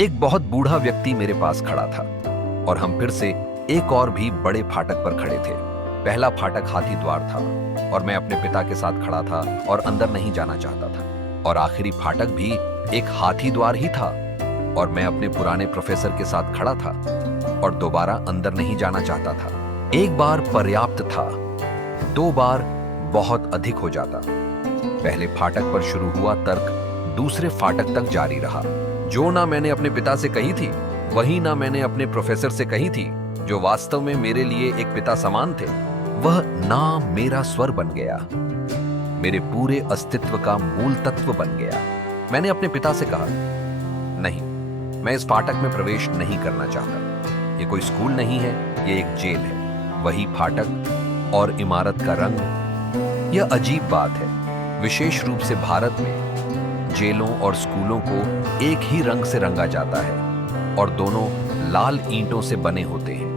एक बहुत बूढ़ा व्यक्ति मेरे पास खड़ा था और हम फिर से एक और भी बड़े फाटक पर खड़े थे। पहला फाटक हाथी द्वार था और मैं अपने पिता के साथ खड़ा था और अंदर नहीं जाना चाहता था। और आखिरी फाटक भी एक हाथी द्वार ही था और मैं अपने पुराने प्रोफेसर के साथ खड़ा था और दोबारा अंदर नहीं जाना चाहता था। एक बार पर्याप्त था, दो बार बहुत अधिक हो जाता। पहले फाटक पर शुरू हुआ तर्क दूसरे फाटक तक जारी रहा। जो ना मैंने अपने पिता से कही थी, वही ना मैंने अपने प्रोफेसर से कही थी, जो वास्तव में मेरे लिए एक पिता समान थे। वह नाम मेरा स्वर बन गया, मेरे पूरे अस्तित्व का मूल तत्व बन गया। मैंने अपने पिता से कहा, नहीं, मैं इस फाटक में प्रवेश नहीं करना चाहता। ये कोई स्कूल नहीं है, ये एक जेल है। वही फाटक और इमारत का रंग। यह अजीब बात है, विशेष रूप से भारत में जेलों और स्कूलों को एक ही रंग से रंगा जाता है और दोनों लाल ईंटों से बने होते हैं।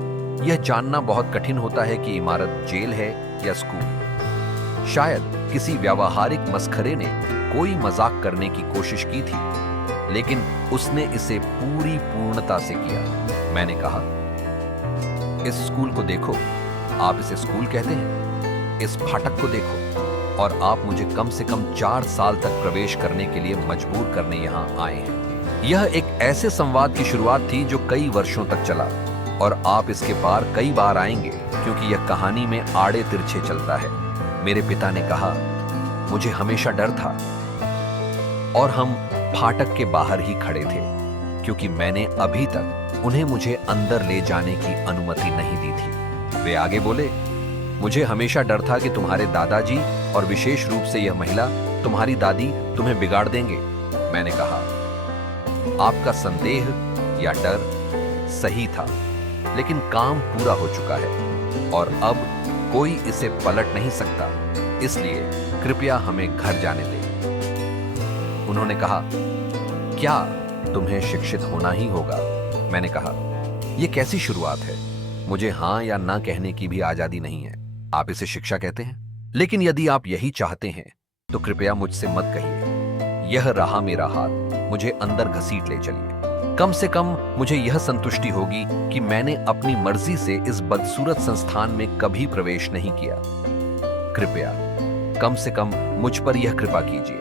यह जानना बहुत कठिन होता है कि इमारत जेल है या स्कूल। शायद किसी व्यावहारिक मस्खरे ने कोई मजाक करने की कोशिश की थी, लेकिन उसने इसे पूरी पूर्णता से किया। मैंने कहा, इस स्कूल को देखो, आप इसे स्कूल कहते हैं। इस फाटक को देखो और आप मुझे कम से कम 4 साल तक प्रवेश करने के लिए मजबूर करने यहाँ आए हैं। यह एक ऐसे संवाद की शुरुआत थी जो कई वर्षों तक चला और आप इसके पार कई बार आएंगे, क्योंकि यह कहानी में आड़े तिरछे चलता है। मेरे पिता ने कहा, मुझे हमेशा डर था और हम फाटक के बाहर ही खड़े थे, क्योंकि मैंने अभी तक उन्हें मुझे अंदर ले जाने की अनुमति नहीं दी थी। वे आगे बोले, मुझे हमेशा डर था कि तुम्हारे दादाजी और विशेष रूप से यह महिला, तुम्हारी दादी, तुम्हें बिगाड़ देंगे। मैंने कहा, आपका संदेह या डर सही था, लेकिन काम पूरा हो चुका है और अब कोई इसे पलट नहीं सकता, इसलिए कृपया हमें घर जाने दें। उन्होंने कहा, क्या तुम्हें शिक्षित होना ही होगा? मैंने कहा, यह कैसी शुरुआत है? मुझे हां या ना कहने की भी आजादी नहीं है। आप इसे शिक्षा कहते हैं, लेकिन यदि आप यही चाहते हैं तो कृपया मुझसे मत कहिए। यह रहा मेरा हाथ, मुझे अंदर घसीट ले चलिए। कम से कम मुझे यह संतुष्टि होगी कि मैंने अपनी मर्जी से इस बदसूरत संस्थान में कभी प्रवेश नहीं किया। कृपया कम से कम मुझ पर यह कृपा कीजिए।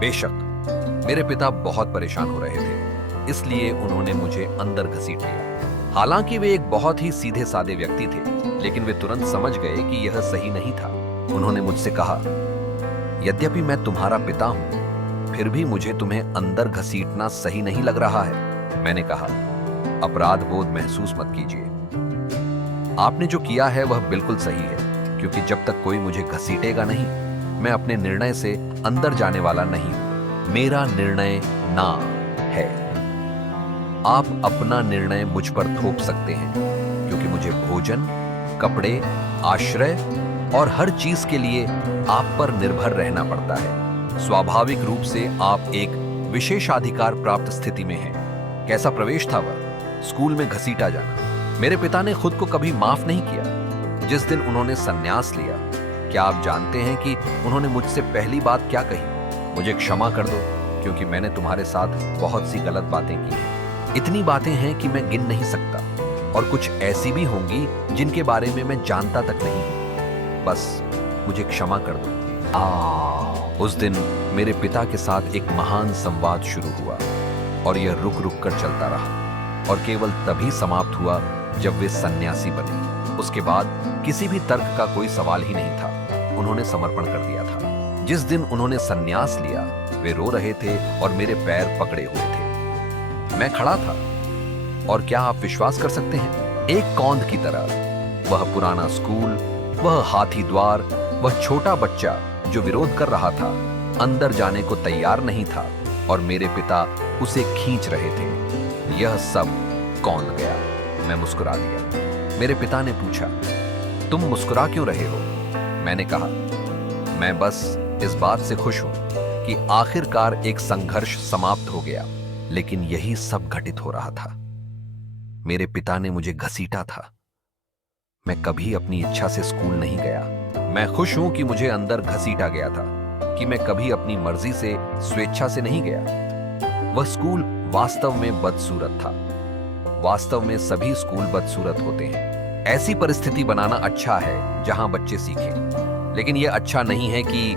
बेशक मेरे पिता बहुत परेशान हो रहे थे, इसलिए उन्होंने मुझे अंदर घसीट लिया। हालांकि वे एक बहुत ही सीधे साधे व्यक्ति थे, लेकिन वे तुरंत समझ गए कि यह सही नहीं था। उन्होंने मुझसे कहा, यद्यपि मैं तुम्हारा पिता हूं, फिर भी मुझे तुम्हें अंदर घसीटना सही नहीं लग रहा है। मैंने कहा, अपराध बोध महसूस मत कीजिए। आपने जो किया है वह बिल्कुल सही है, क्योंकि जब तक कोई मुझे घसीटेगा नहीं, मैं अपने निर्णय से अंदर जाने वाला नहीं हूं। मेरा निर्णय ना है। आप अपना निर्णय मुझ पर थोप सकते हैं, क्योंकि मुझे भोजन, कपड़े, आश्रय और हर चीज के लिए आप पर निर्भर रहना पड़ता है। स्वाभाविक रूप से आप एक विशेषाधिकार प्राप्त स्थिति में हैं। कैसा प्रवेश था वह? स्कूल में घसीटा जाना। मेरे पिता ने खुद को कभी माफ नहीं किया। जिस दिन उन्होंने संन्यास लिया, क्या आप जानते हैं कि उन्होंने मुझसे पहली बात क्या कही? मुझे क्षमा कर दो, क्योंकि मैंने तुम्हारे साथ बहुत सी गलत बातें की हैं। इतनी बातें हैं कि मैं गिन नहीं सकता, और कुछ ऐसी भी होंगी जिनके बारे में मैं जानता तक नहीं हूं। बस मुझे क्षमा कर दो। उस दिन मेरे पिता के साथ एक महान संवाद शुरू हुआ और यह रुक रुक कर चलता रहा और केवल तभी समाप्त हुआ जब वे सन्यासी बने। उसके बाद किसी भी तर्क का कोई सवाल ही नहीं था। उन्होंने समर्पण कर दिया था। जिस दिन उन्होंने सन्यास लिया, वे रो रहे थे और मेरे पैर पकड़े हुए थे। मैं खड़ा था और क्या आप विश्वास कर सकते हैं, एक कौंध की तरह वह पुराना स्कूल, वह हाथी द्वार, वह छोटा बच्चा जो विरोध कर रहा था, अंदर जाने को तैयार नहीं था और मेरे पिता उसे खींच रहे थे। यह सब कौंध गया। मैं मुस्कुरा दिया। मेरे पिता ने पूछा, तुम मुस्कुरा क्यों रहे हो? मैंने कहा, मैं बस इस बात से खुश हूं कि आखिरकार एक संघर्ष समाप्त हो गया, लेकिन यही सब घटित हो रहा था। मेरे पिता ने मुझे घसीटा था। मैं कभी अपनी इच्छा से स्कूल नहीं गया। मैं खुश हूं कि मुझे अंदर घसीटा गया था, कि मैं कभी अपनी मर्जी से, स्वेच्छा से नहीं गया। वह स्कूल वास्तव में बदसूरत था। वास्तव में सभी स्कूल बदसूरत होते हैं। ऐसी परिस्थिति बनाना अच्छा है जहां बच्चे सीखें, लेकिन यह अच्छा नहीं है कि